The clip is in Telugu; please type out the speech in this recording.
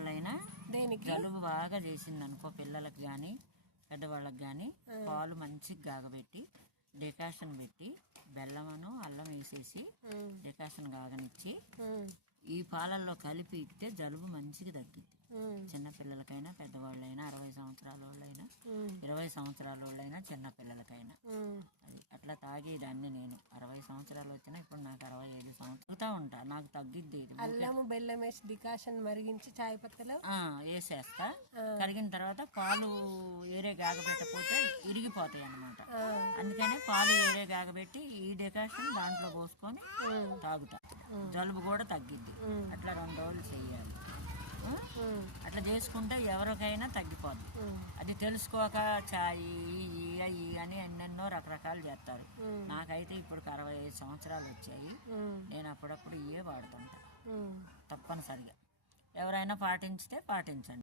పెద్దవాళ్ళైనా దేనికి జలుబు బాగా చేసింది అనుకో, పిల్లలకు కానీ పెద్దవాళ్ళకి కానీ పాలు మంచిగా కాగబెట్టి డికాషన్ పెట్టి బెల్లమను అల్లం వేసేసి డికాషన్ కాగనిచ్చి ఈ పాలల్లో కలిపి ఇస్తే జలుబు మంచిగా తగ్గిద్ది. చిన్నపిల్లలకైనా పెద్దవాళ్ళైనా 60 సంవత్సరాల వాళ్ళైనా 20 సంవత్సరాల వాళ్ళైనా చిన్నపిల్లలకైనా అది అట్లా తాగేదాన్ని. నేను 60 సంవత్సరాలు వచ్చినా ఇప్పుడు నాకు 65 సంవత్సరాలు ఉంటా, నాకు తగ్గిద్ది. అల్లము బెల్లం వేసి డికాషన్ మరిగించి చాయ్ పత్తలో వేసేస్తా. కరిగిన తర్వాత పాలు ఏరే గాగబెట్టకపోతే ఇరిగిపోతాయి అన్నమాట. అందుకని పాలు ఏరే గాగబెట్టి ఈ డికాషన్ దాంట్లో పోసుకొని తాగుతా, జలుబు కూడా తగ్గిద్ది. అట్లా 2 రోజులు చెయ్యాలి. అట్లా చేసుకుంటే ఎవరికైనా తగ్గిపోద్ది. అది తెలుసుకోక చాయ్ ఇవి అని ఎన్నెన్నో రకరకాలు చేస్తారు. నాకైతే ఇప్పుడు 65 సంవత్సరాలు వచ్చాయి. నేను అప్పుడప్పుడు ఇవే వాడుతుంటా తప్పనిసరిగా. ఎవరైనా పాటించితే పాటించండి.